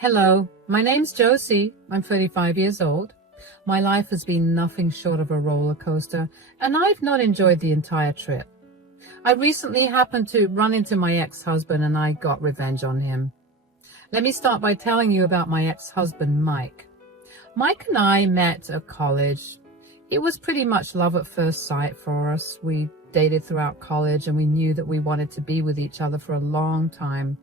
Hello, my name's Josie. I'm 35 years old. My life has been nothing short of a roller coaster, and I've not enjoyed the entire trip. I recently happened to run into my ex-husband, and I got revenge on him. Let me start by telling you about my ex-husband, Mike. Mike and I met at college. It was pretty much love at first sight for us. We dated throughout college, and we knew that we wanted to be with each other for a long time.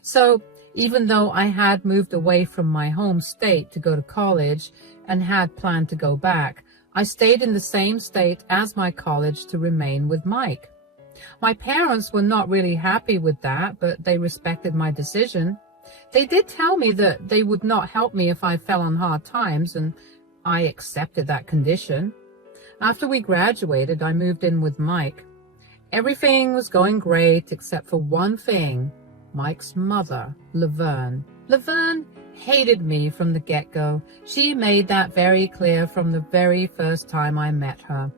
So, even though I had moved away from my home state to go to college and had planned to go back, I stayed in the same state as my college to remain with Mike. My parents were not really happy with that, but they respected my decision. They did tell me that they would not help me if I fell on hard times, and I accepted that condition. After we graduated, I moved in with Mike. Everything was going great except for one thing. Mike's mother, Laverne. Laverne hated me from the get-go. She made that very clear from the very first time I met her.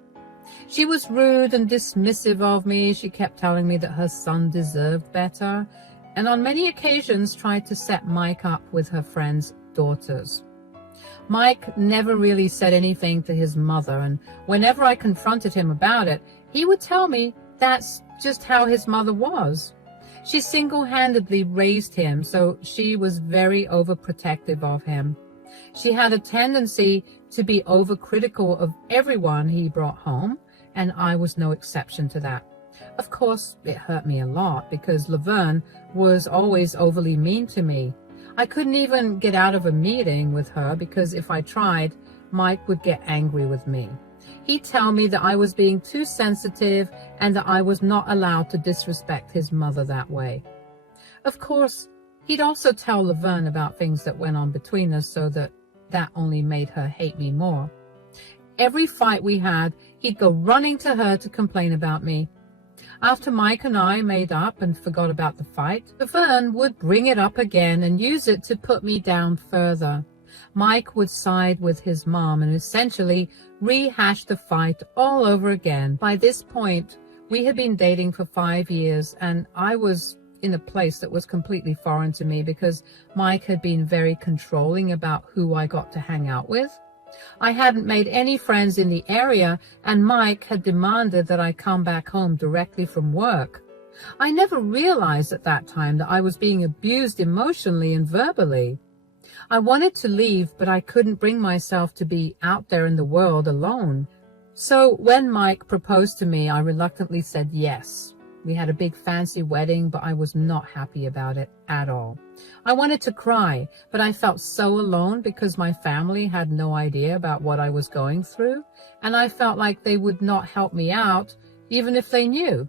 She was rude and dismissive of me. She kept telling me that her son deserved better, and on many occasions tried to set Mike up with her friends' daughters. Mike never really said anything to his mother, and whenever I confronted him about it, he would tell me that's just how his mother was. She single-handedly raised him, so she was very overprotective of him. She had a tendency to be overcritical of everyone he brought home, and I was no exception to that. Of course, it hurt me a lot because Laverne was always overly mean to me. I couldn't even get out of a meeting with her because if I tried, Mike would get angry with me. He'd tell me that I was being too sensitive and that I was not allowed to disrespect his mother that way. Of course, he'd also tell Laverne about things that went on between us so that only made her hate me more. Every fight we had, he'd go running to her to complain about me. After Mike and I made up and forgot about the fight, Laverne would bring it up again and use it to put me down further. Mike would side with his mom and essentially rehash the fight all over again. By this point, we had been dating for 5 years, and I was in a place that was completely foreign to me because Mike had been very controlling about who I got to hang out with. I hadn't made any friends in the area, and Mike had demanded that I come back home directly from work. I never realized at that time that I was being abused emotionally and verbally. I wanted to leave, but I couldn't bring myself to be out there in the world alone. So when Mike proposed to me, I reluctantly said yes. We had a big fancy wedding, but I was not happy about it at all. I wanted to cry, but I felt so alone because my family had no idea about what I was going through, and I felt like they would not help me out, even if they knew.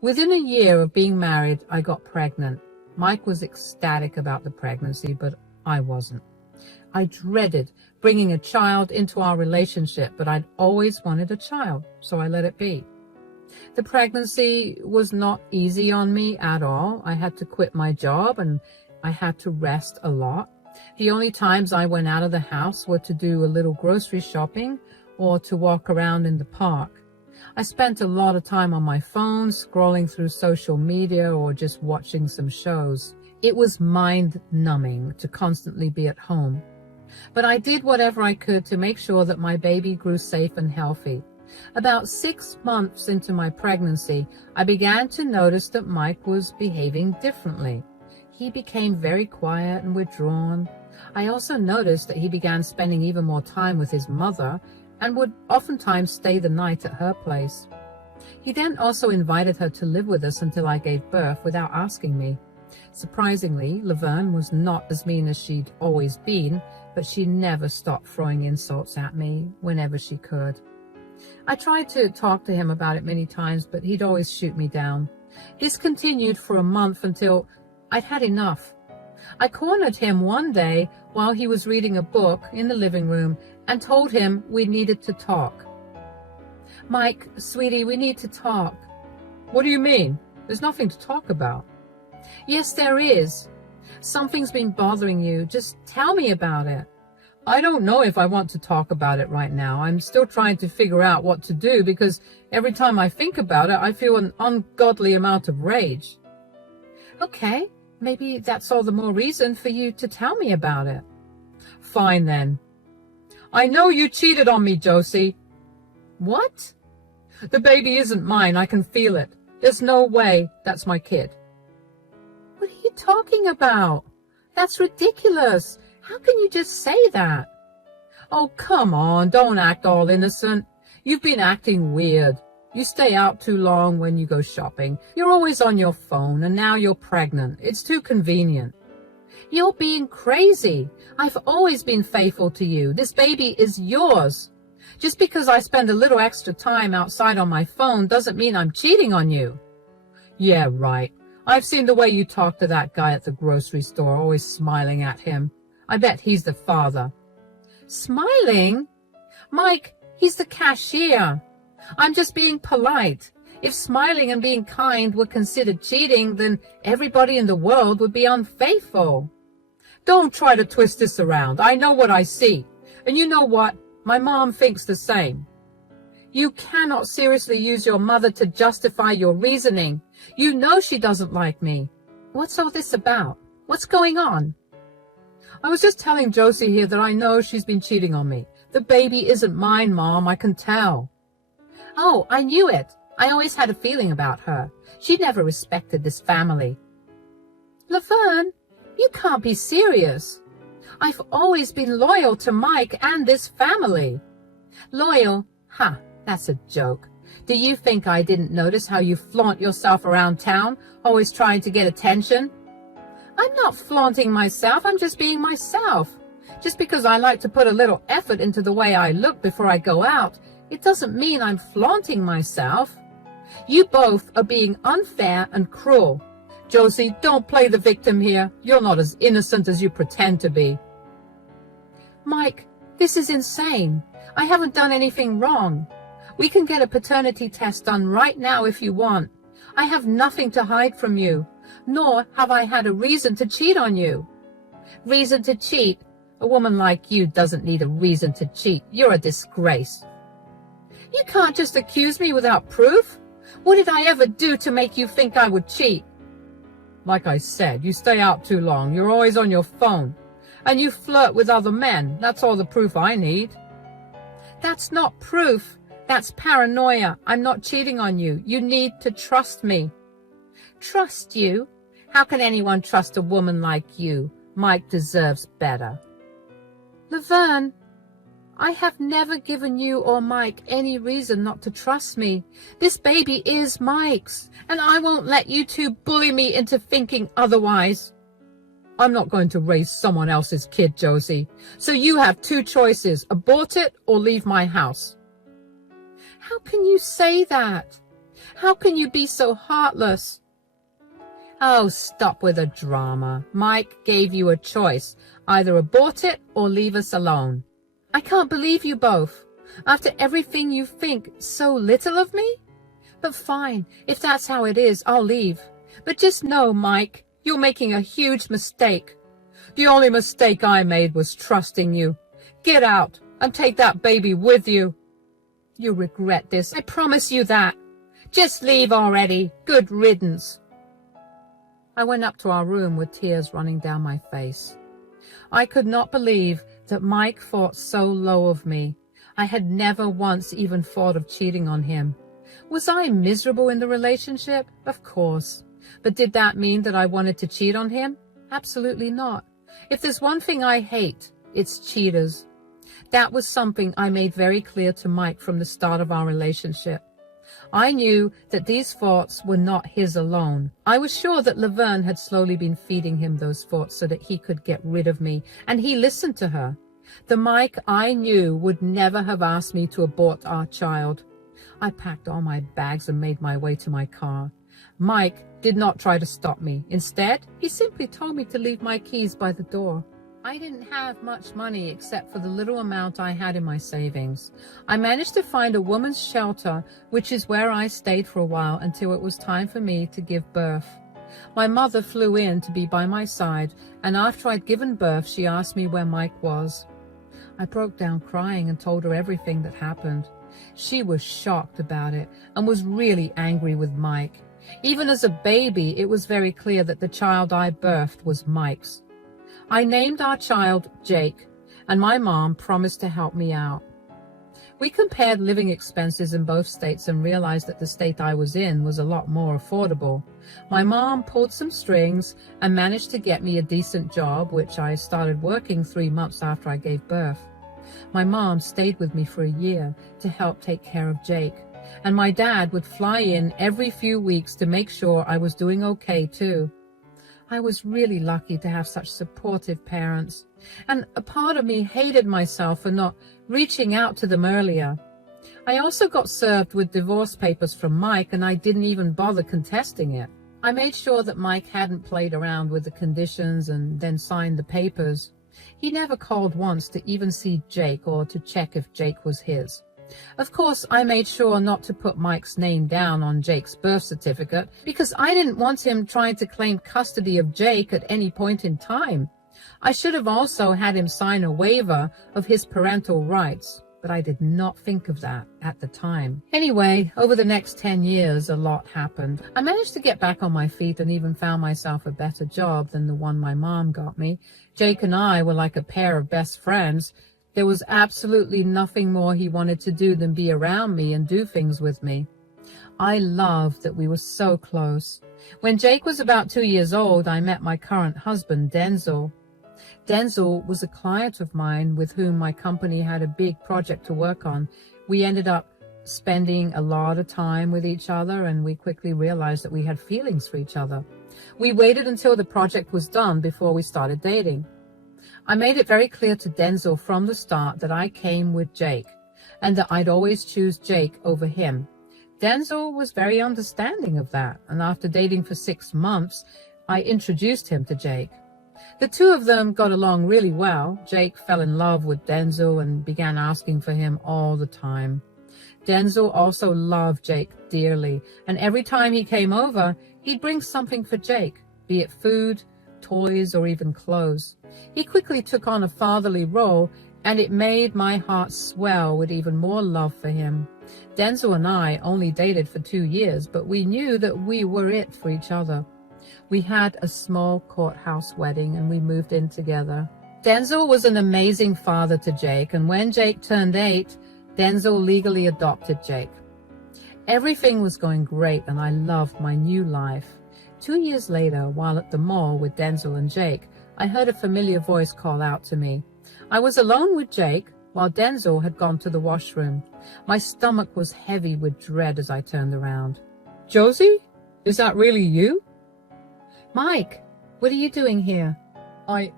Within a year of being married, I got pregnant. Mike was ecstatic about the pregnancy, but I wasn't. I dreaded bringing a child into our relationship, but I'd always wanted a child, so I let it be. The pregnancy was not easy on me at all. I had to quit my job and I had to rest a lot. The only times I went out of the house were to do a little grocery shopping or to walk around in the park. I spent a lot of time on my phone, scrolling through social media or just watching some shows. It was mind-numbing to constantly be at home. But I did whatever I could to make sure that my baby grew safe and healthy. About 6 months into my pregnancy, I began to notice that Mike was behaving differently. He became very quiet and withdrawn. I also noticed that he began spending even more time with his mother and would oftentimes stay the night at her place. He then also invited her to live with us until I gave birth without asking me. Surprisingly, Laverne was not as mean as she'd always been, but she never stopped throwing insults at me whenever she could. I tried to talk to him about it many times, but he'd always shoot me down. This continued for a month until I'd had enough. I cornered him one day while he was reading a book in the living room and told him we needed to talk. "Mike, sweetie, we need to talk." "What do you mean? There's nothing to talk about." "Yes, there is. Something's been bothering you. Just tell me about it." "I don't know if I want to talk about it right now. I'm still trying to figure out what to do because every time I think about it, I feel an ungodly amount of rage." "Okay, maybe that's all the more reason for you to tell me about it. Fine then. I know you cheated on me, Josie. What? The baby isn't mine. I can feel it. There's no way that's my kid. What are you talking about? That's ridiculous. How can you just say that? Oh, come on. Don't act all innocent. You've been acting weird. You stay out too long when you go shopping. You're always on your phone, and now you're pregnant. It's too convenient. You're being crazy. I've always been faithful to you. This baby is yours. Just because I spend a little extra time outside on my phone doesn't mean I'm cheating on you. Yeah, right. I've seen the way you talk to that guy at the grocery store, always smiling at him. I bet he's the father. Smiling? Mike, he's the cashier. I'm just being polite. If smiling and being kind were considered cheating, then everybody in the world would be unfaithful. Don't try to twist this around. I know what I see. And you know what? My mom thinks the same. You cannot seriously use your mother to justify your reasoning. You know she doesn't like me. What's all this about? What's going on? I was just telling Josie here that I know she's been cheating on me. The baby isn't mine, Mom. I can tell. Oh, I knew it. I always had a feeling about her. She never respected this family. Laverne, you can't be serious. I've always been loyal to Mike and this family. Loyal? Ha, that's a joke. Do you think I didn't notice how you flaunt yourself around town, always trying to get attention? I'm not flaunting myself. I'm just being myself. Just because I like to put a little effort into the way I look before I go out, it doesn't mean I'm flaunting myself. You both are being unfair and cruel. Josie, don't play the victim here. You're not as innocent as you pretend to be. Mike, this is insane. I haven't done anything wrong. We can get a paternity test done right now if you want. I have nothing to hide from you, nor have I had a reason to cheat on you. Reason to cheat? A woman like you doesn't need a reason to cheat. You're a disgrace. You can't just accuse me without proof. What did I ever do to make you think I would cheat? Like I said, you stay out too long. You're always on your phone. And you flirt with other men. That's all the proof I need. That's not proof. That's paranoia. I'm not cheating on you. You need to trust me. Trust you? How can anyone trust a woman like you? Mike deserves better. Laverne, I have never given you or Mike any reason not to trust me. This baby is Mike's, and I won't let you two bully me into thinking otherwise. I'm not going to raise someone else's kid, Josie. So you have two choices, abort it or leave my house. How can you say that? How can you be so heartless? Oh, stop with the drama. Mike gave you a choice. Either abort it or leave us alone. I can't believe you both. After everything you think so little of me? But fine, if that's how it is, I'll leave. But just know, Mike, you're making a huge mistake. The only mistake I made was trusting you. Get out and take that baby with you. You'll regret this, I promise you that. Just leave already. Good riddance. I went up to our room with tears running down my face. I could not believe that Mike thought so low of me. I had never once even thought of cheating on him. Was I miserable in the relationship? Of course. But did that mean that I wanted to cheat on him? Absolutely not. If there's one thing I hate, it's cheaters. That was something I made very clear to Mike from the start of our relationship. I knew that these thoughts were not his alone. I was sure that Laverne had slowly been feeding him those thoughts so that he could get rid of me, and he listened to her. The Mike I knew would never have asked me to abort our child. I packed all my bags and made my way to my car. Mike did not try to stop me. Instead, he simply told me to leave my keys by the door. I didn't have much money except for the little amount I had in my savings. I managed to find a woman's shelter, which is where I stayed for a while until it was time for me to give birth. My mother flew in to be by my side, and after I'd given birth, she asked me where Mike was. I broke down crying and told her everything that happened. She was shocked about it and was really angry with Mike. Even as a baby, it was very clear that the child I birthed was Mike's. I named our child Jake, and my mom promised to help me out. We compared living expenses in both states and realized that the state I was in was a lot more affordable. My mom pulled some strings and managed to get me a decent job, which I started working 3 months after I gave birth. My mom stayed with me for a year to help take care of Jake, and my dad would fly in every few weeks to make sure I was doing okay too. I was really lucky to have such supportive parents, and a part of me hated myself for not reaching out to them earlier. I also got served with divorce papers from Mike, and I didn't even bother contesting it. I made sure that Mike hadn't played around with the conditions and then signed the papers. He never called once to even see Jake or to check if Jake was his. Of course, I made sure not to put Mike's name down on Jake's birth certificate because I didn't want him trying to claim custody of Jake at any point in time. I should have also had him sign a waiver of his parental rights, but I did not think of that at the time. Anyway, over the next 10 years, a lot happened. I managed to get back on my feet and even found myself a better job than the one my mom got me. Jake and I were like a pair of best friends. There was absolutely nothing more he wanted to do than be around me and do things with me. I loved that we were so close. When Jake was about 2 years old, I met my current husband, Denzel. Denzel was a client of mine with whom my company had a big project to work on. We ended up spending a lot of time with each other, and we quickly realized that we had feelings for each other. We waited until the project was done before we started dating. I made it very clear to Denzel from the start that I came with Jake and that I'd always choose Jake over him. Denzel was very understanding of that, and after dating for 6 months, I introduced him to Jake. The two of them got along really well. Jake fell in love with Denzel and began asking for him all the time. Denzel also loved Jake dearly, and every time he came over, he'd bring something for Jake, be it food, toys, or even clothes. He quickly took on a fatherly role, and it made my heart swell with even more love for him. Denzel and I only dated for 2 years, but we knew that we were it for each other. We had a small courthouse wedding, and we moved in together. Denzel was an amazing father to Jake, and when Jake turned 8, Denzel legally adopted Jake. Everything was going great, and I loved my new life. 2 years later, while at the mall with Denzel and Jake, I heard a familiar voice call out to me. I was alone with Jake, while Denzel had gone to the washroom. My stomach was heavy with dread as I turned around. "Josie? Is that really you?" "Mike, what are you doing here?" I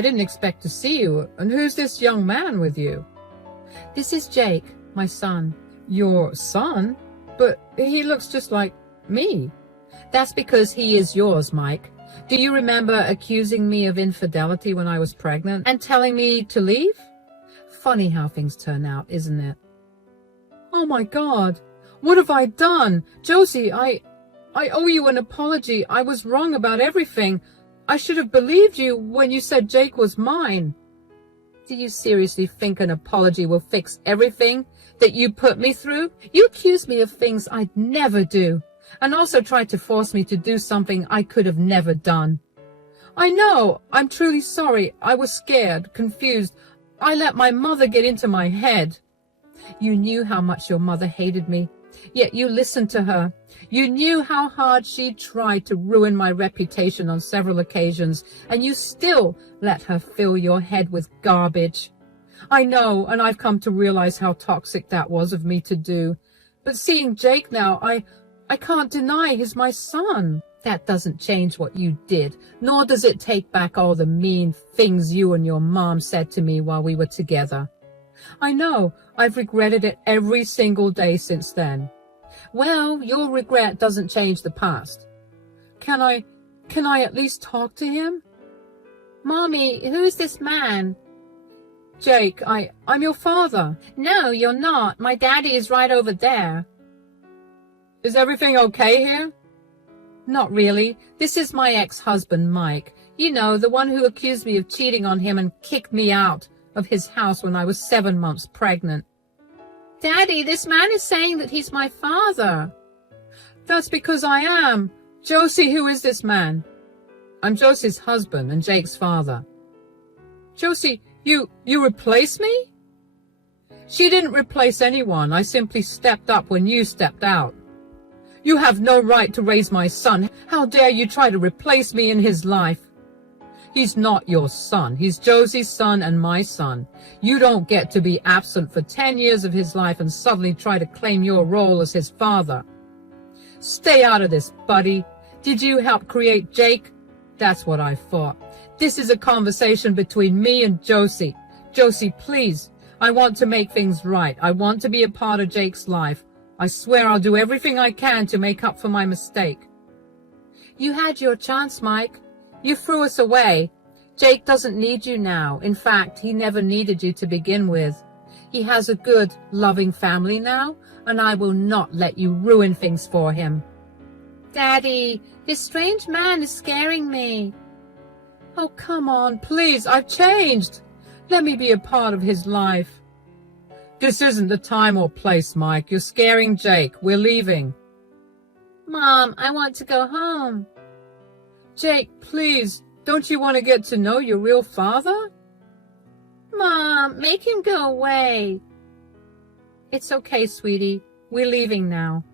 didn't expect to see you. And who's this young man with you?" "This is Jake, my son." "Your son? But he looks just like me." "That's because he is yours, Mike. Do you remember accusing me of infidelity when I was pregnant and telling me to leave? Funny how things turn out, isn't it?" "Oh my God, what have I done? Josie, I owe you an apology. I was wrong about everything. I should have believed you when you said Jake was mine." "Do you seriously think an apology will fix everything that you put me through? You accused me of things I'd never do, and also tried to force me to do something I could have never done." "I know. I'm truly sorry. I was scared, confused. I let my mother get into my head." "You knew how much your mother hated me, yet you listened to her. You knew how hard she tried to ruin my reputation on several occasions, and you still let her fill your head with garbage. I know, and I've come to realize how toxic that was of me to do. But seeing Jake now, I can't deny he's my son. That doesn't change what you did, nor does it take back all the mean things you and your mom said to me while we were together. I know, I've regretted it every single day since then." "Well, your regret doesn't change the past." Can I at least talk to him?" "Mommy, who is this man?" "Jake, I'm your father." "No, you're not. My daddy is right over there." "Is everything okay here?" "Not really. This is my ex-husband, Mike. You know, the one who accused me of cheating on him and kicked me out of his house when I was 7 months pregnant." "Daddy, this man is saying that he's my father." That's because I am. Josie, who is this man? I'm Josie's husband and Jake's father. Josie, you replaced me? She didn't replace anyone. I simply stepped up when you stepped out. You have no right to raise my son. How dare you try to replace me in his life? He's not your son. He's Josie's son and my son. You don't get to be absent for 10 years of his life and suddenly try to claim your role as his father. Stay out of this, buddy. Did you help create Jake? That's what I thought. This is a conversation between me and Josie. Josie, please. I want to make things right. I want to be a part of Jake's life. I swear I'll do everything I can to make up for my mistake. You had your chance, Mike. You threw us away. Jake doesn't need you now. In fact, he never needed you to begin with. He has a good, loving family now, and I will not let you ruin things for him. Daddy, this strange man is scaring me. Oh, come on, please. I've changed. Let me be a part of his life. This isn't the time or place, Mike. You're scaring Jake. We're leaving. Mom, I want to go home. Jake, please. Don't you want to get to know your real father? Mom, make him go away. It's okay, sweetie. We're leaving now.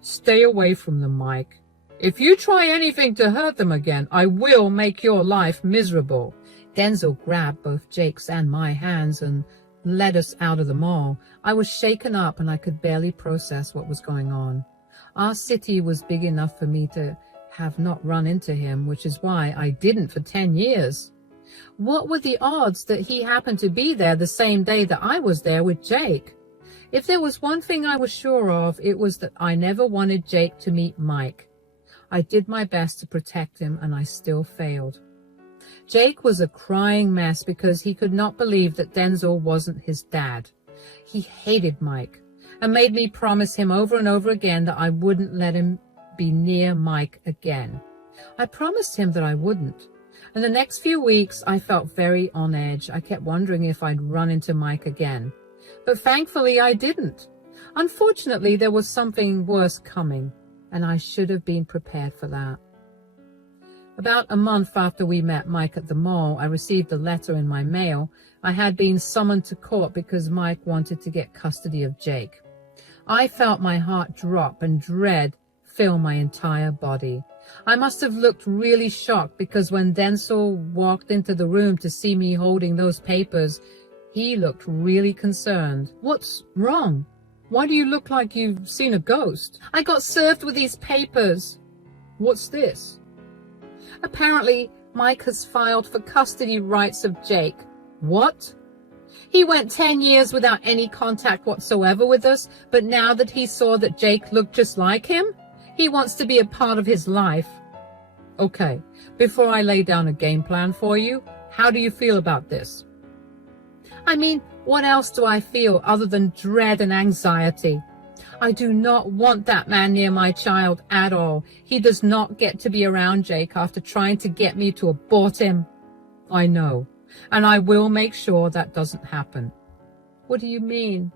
Stay away from them, Mike. If you try anything to hurt them again, I will make your life miserable. Denzel grabbed both Jake's and my hands and led us out of the mall. I was shaken up and I could barely process what was going on. Our city was big enough for me to have not run into him, which is why I didn't for 10 years. What were the odds that he happened to be there the same day that I was there with Jake? If there was one thing I was sure of, it was that I never wanted Jake to meet Mike. I did my best to protect him, and I still failed. Jake was a crying mess because he could not believe that Denzel wasn't his dad. He hated Mike and made me promise him over and over again that I wouldn't let him be near Mike again. I promised him that I wouldn't. And the next few weeks, I felt very on edge. I kept wondering if I'd run into Mike again. But thankfully, I didn't. Unfortunately, there was something worse coming, and I should have been prepared for that. About a month after we met Mike at the mall, I received a letter in my mail. I had been summoned to court because Mike wanted to get custody of Jake. I felt my heart drop and dread fill my entire body. I must have looked really shocked because when Denzel walked into the room to see me holding those papers, he looked really concerned. What's wrong? Why do you look like you've seen a ghost? I got served with these papers. What's this? Apparently, Mike has filed for custody rights of Jake. What? He went 10 years without any contact whatsoever with us, but now that he saw that Jake looked just like him, he wants to be a part of his life. Okay, before I lay down a game plan for you, how do you feel about this? I mean, what else do I feel other than dread and anxiety? I do not want that man near my child at all. He does not get to be around Jake after trying to get me to abort him. I know, and I will make sure that doesn't happen. What do you mean?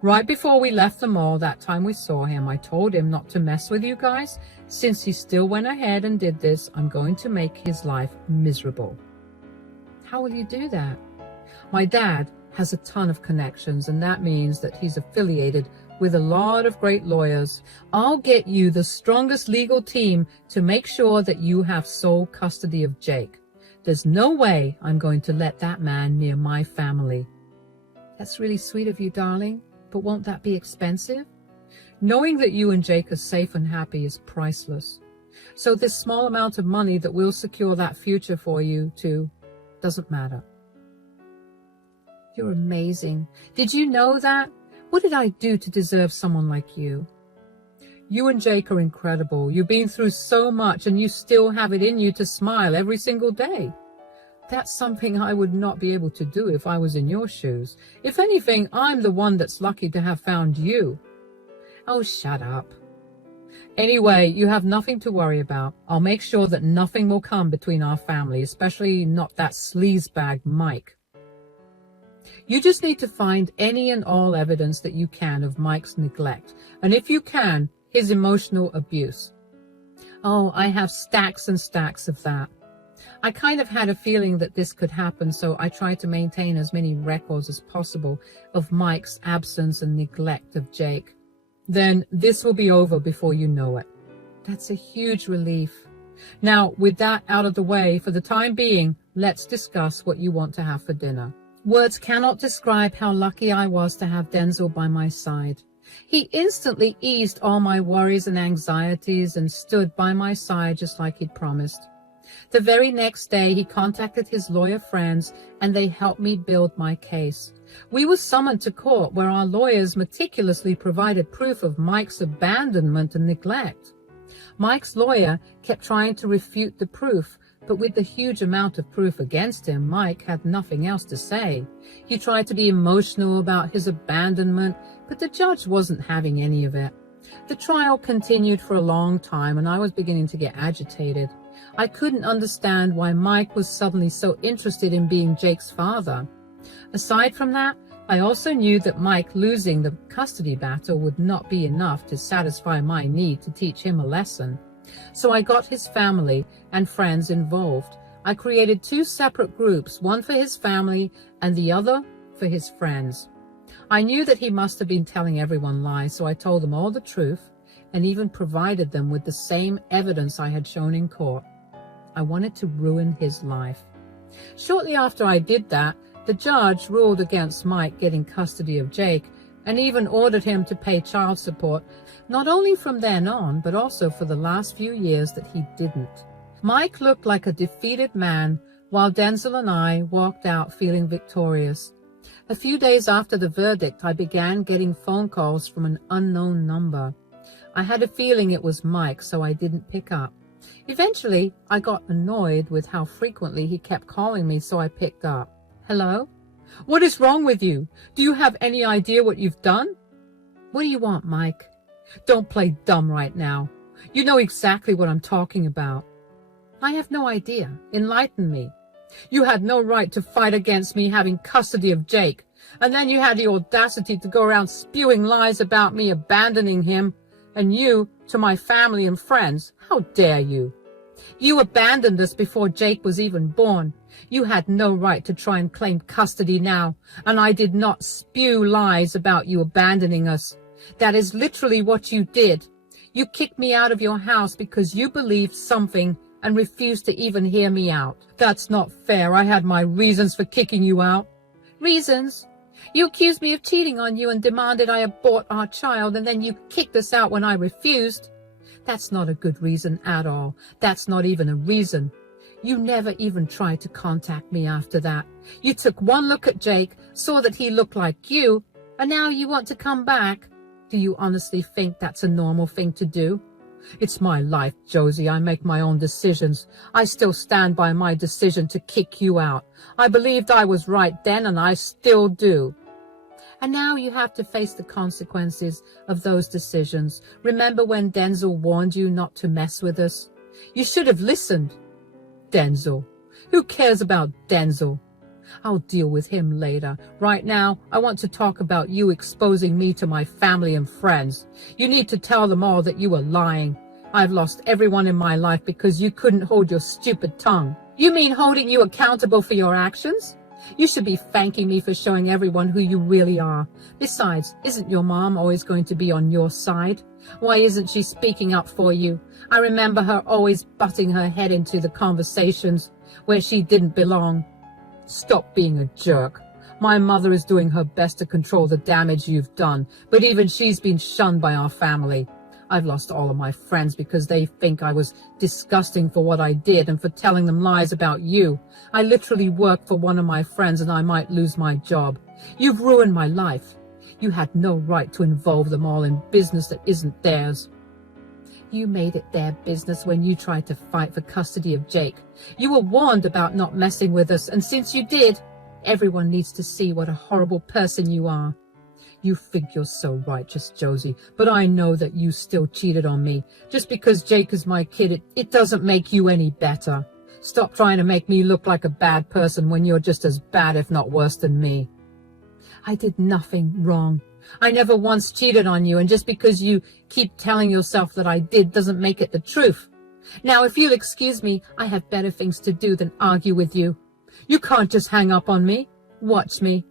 Right before we left the mall that time we saw him, I told him not to mess with you guys. Since he still went ahead and did this, I'm going to make his life miserable. How will you do that? My dad has a ton of connections, and that means that he's affiliated with a lot of great lawyers. I'll get you the strongest legal team to make sure that you have sole custody of Jake. There's no way I'm going to let that man near my family. That's really sweet of you, darling, but won't that be expensive? Knowing that you and Jake are safe and happy is priceless. So this small amount of money that will secure that future for you two doesn't matter. You're amazing. Did you know that? What did I do to deserve someone like you? You and Jake are incredible. You've been through so much and you still have it in you to smile every single day. That's something I would not be able to do if I was in your shoes. If anything, I'm the one that's lucky to have found you. Oh, shut up. Anyway, you have nothing to worry about. I'll make sure that nothing will come between our family, especially not that sleazebag Mike. You just need to find any and all evidence that you can of Mike's neglect. And if you can, his emotional abuse. Oh, I have stacks and stacks of that. I kind of had a feeling that this could happen, so I tried to maintain as many records as possible of Mike's absence and neglect of Jake. Then this will be over before you know it. That's a huge relief. Now, with that out of the way, for the time being, let's discuss what you want to have for dinner. Words cannot describe how lucky I was to have Denzel by my side. He instantly eased all my worries and anxieties and stood by my side just like he'd promised. The very next day, he contacted his lawyer friends, and they helped me build my case. We were summoned to court, where our lawyers meticulously provided proof of Mike's abandonment and neglect. Mike's lawyer kept trying to refute the proof, but with the huge amount of proof against him, Mike had nothing else to say. He tried to be emotional about his abandonment, but the judge wasn't having any of it. The trial continued for a long time, and I was beginning to get agitated. I couldn't understand why Mike was suddenly so interested in being Jake's father. Aside from that, I also knew that Mike losing the custody battle would not be enough to satisfy my need to teach him a lesson. So I got his family and friends involved. I created 2 separate groups, one for his family and the other for his friends. I knew that he must have been telling everyone lies, so I told them all the truth and even provided them with the same evidence I had shown in court. I wanted to ruin his life. Shortly after I did that, the judge ruled against Mike getting custody of Jake and even ordered him to pay child support, not only from then on, but also for the last few years that he didn't. Mike looked like a defeated man, while Denzel and I walked out feeling victorious. A few days after the verdict, I began getting phone calls from an unknown number. I had a feeling it was Mike, so I didn't pick up. Eventually, I got annoyed with how frequently he kept calling me, so I picked up. Hello? What is wrong with you? Do you have any idea what you've done? What do you want, Mike? Don't play dumb right now. You know exactly what I'm talking about. I have no idea. Enlighten me. You had no right to fight against me having custody of Jake, and then you had the audacity to go around spewing lies about me abandoning him, and you to my family and friends. How dare you? You abandoned us before Jake was even born. You had no right to try and claim custody now, and I did not spew lies about you abandoning us. That is literally what you did. You kicked me out of your house because you believed something and refused to even hear me out. That's not fair. I had my reasons for kicking you out. Reasons? You accused me of cheating on you and demanded I abort our child, and then you kicked us out when I refused. That's not a good reason at all. That's not even a reason. You never even tried to contact me after that. You took one look at Jake, saw that he looked like you, and now you want to come back. Do you honestly think that's a normal thing to do? It's my life, Josie. I make my own decisions. I still stand by my decision to kick you out. I believed I was right then, and I still do. And now you have to face the consequences of those decisions. Remember when Denzel warned you not to mess with us? You should have listened. Denzel. Who cares about Denzel? I'll deal with him later. Right now, I want to talk about you exposing me to my family and friends. You need to tell them all that you were lying. I've lost everyone in my life because you couldn't hold your stupid tongue. You mean holding you accountable for your actions? You should be thanking me for showing everyone who you really are. Besides, isn't your mom always going to be on your side? Why isn't she speaking up for you? I remember her always butting her head into the conversations where she didn't belong. Stop being a jerk. My mother is doing her best to control the damage you've done, but even she's been shunned by our family. I've lost all of my friends because they think I was disgusting for what I did and for telling them lies about you. I literally work for one of my friends and I might lose my job. You've ruined my life. You had no right to involve them all in business that isn't theirs. You made it their business when you tried to fight for custody of Jake. You were warned about not messing with us, and since you did, everyone needs to see what a horrible person you are. You think you're so righteous, Josie, but I know that you still cheated on me. Just because Jake is my kid, it doesn't make you any better. Stop trying to make me look like a bad person when you're just as bad, if not worse, than me. I did nothing wrong. I never once cheated on you, and just because you keep telling yourself that I did doesn't make it the truth. Now, if you'll excuse me, I have better things to do than argue with you. You can't just hang up on me. Watch me."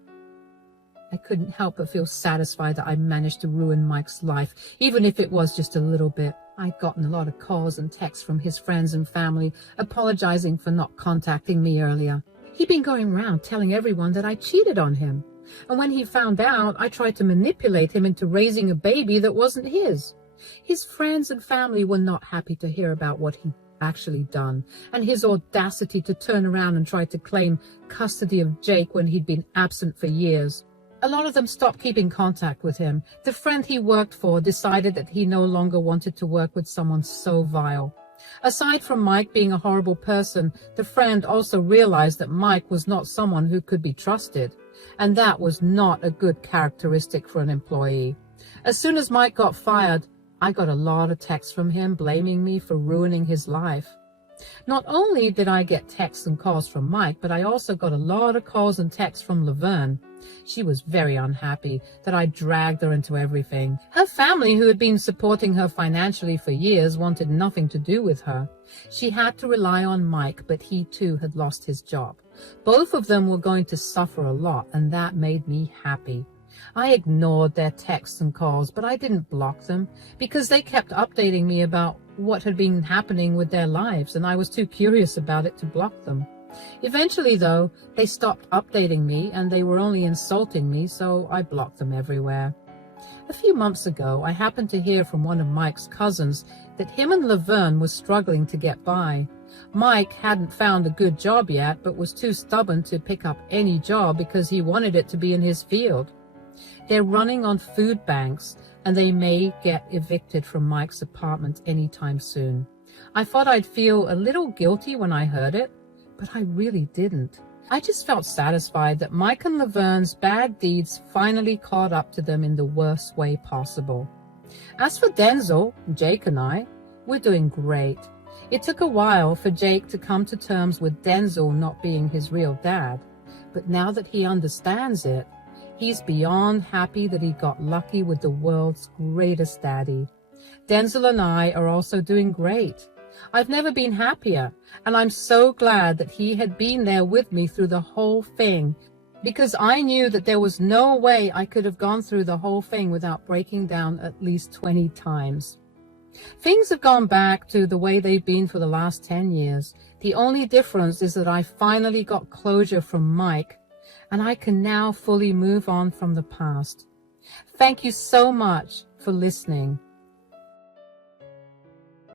I couldn't help but feel satisfied that I managed to ruin Mike's life, even if it was just a little bit. I'd gotten a lot of calls and texts from his friends and family apologizing for not contacting me earlier. He'd been going around telling everyone that I cheated on him. And when he found out, I tried to manipulate him into raising a baby that wasn't his. His friends and family were not happy to hear about what he'd actually done, and his audacity to turn around and try to claim custody of Jake when he'd been absent for years. A lot of them stopped keeping contact with him. The friend he worked for decided that he no longer wanted to work with someone so vile. Aside from Mike being a horrible person, the friend also realized that Mike was not someone who could be trusted, and that was not a good characteristic for an employee. As soon as Mike got fired, I got a lot of texts from him blaming me for ruining his life. Not only did I get texts and calls from Mike, but I also got a lot of calls and texts from Laverne. She was very unhappy that I dragged her into everything. Her family, who had been supporting her financially for years, wanted nothing to do with her. She had to rely on Mike, but he too had lost his job. Both of them were going to suffer a lot, and that made me happy. I ignored their texts and calls, but I didn't block them because they kept updating me about what had been happening with their lives, and I was too curious about it to block them. Eventually, though, they stopped updating me, and they were only insulting me, so I blocked them everywhere. A few months ago, I happened to hear from one of Mike's cousins that him and Laverne were struggling to get by. Mike hadn't found a good job yet, but was too stubborn to pick up any job because he wanted it to be in his field. They're running on food banks, and they may get evicted from Mike's apartment anytime soon. I thought I'd feel a little guilty when I heard it, but I really didn't. I just felt satisfied that Mike and Laverne's bad deeds finally caught up to them in the worst way possible. As for Denzel, Jake and I, we're doing great. It took a while for Jake to come to terms with Denzel not being his real dad, but now that he understands it, he's beyond happy that he got lucky with the world's greatest daddy. Denzel and I are also doing great. I've never been happier, and I'm so glad that he had been there with me through the whole thing, because I knew that there was no way I could have gone through the whole thing without breaking down at least 20 times. Things have gone back to the way they've been for the last 10 years. The only difference is that I finally got closure from Mike, and I can now fully move on from the past. Thank you so much for listening.